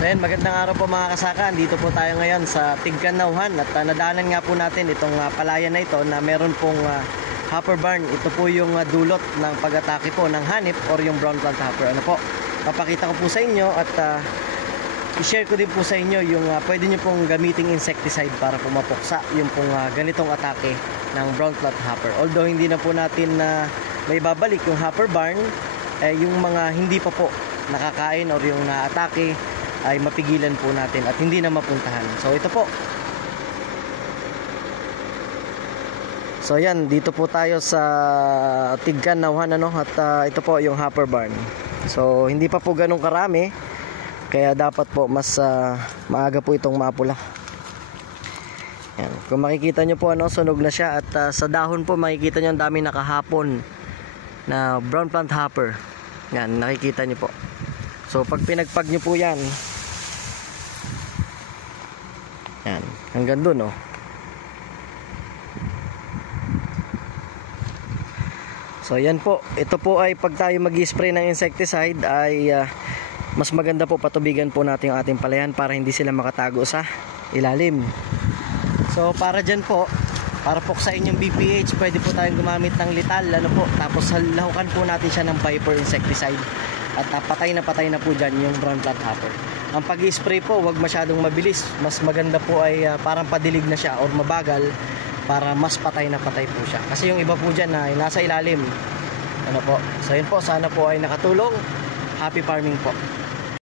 So yan, magandang araw po mga kasaka. Dito po tayo ngayon sa Tigkanawhan at nadaanan nga po natin itong palayan na ito na meron pong hopper barn. Ito po yung dulot ng pag-atake po ng hanip or yung brown plant hopper. Ano po, papakita ko po sa inyo at i-share ko din po sa inyo yung pwede nyo pong gamiting insecticide para po mapuksa yung pong ganitong atake ng brown plant hopper. Although hindi na po natin may babalik yung hopper barn, yung mga hindi pa po nakakain or yung naatake ay mapigilan po natin at hindi na mapuntahan. So ito po. So yan, dito po tayo sa Tigkanawhan at ito po yung hopper barn. So hindi pa po ganun karami, kaya dapat po mas maaga po itong mapula. Yan. Kung makikita nyo po sunog na siya at sa dahon po makikita nyo ang dami nakahapon na brown plant hopper. Yan, nakikita nyo po. So pag pinagpag nyo po yan, yan, hanggang dun So yan po, ito po ay pag tayo mag-spray ng insecticide ay mas maganda po patubigan po natin yung ating palayan para hindi sila makatago sa ilalim. So para dyan po, para puksain yung BPH, pwede po tayong gumamit ng lital, tapos lahukan po natin siya ng Viper insecticide at patay na po dyan yung brown plant hopper. Ang pag-i-spray po, wag masyadong mabilis. Mas maganda po ay parang padilig na siya or mabagal para mas patay po siya. Kasi yung iba po dyan ay nasa ilalim. Ano po? So yun po, sana po ay nakatulong. Happy farming po.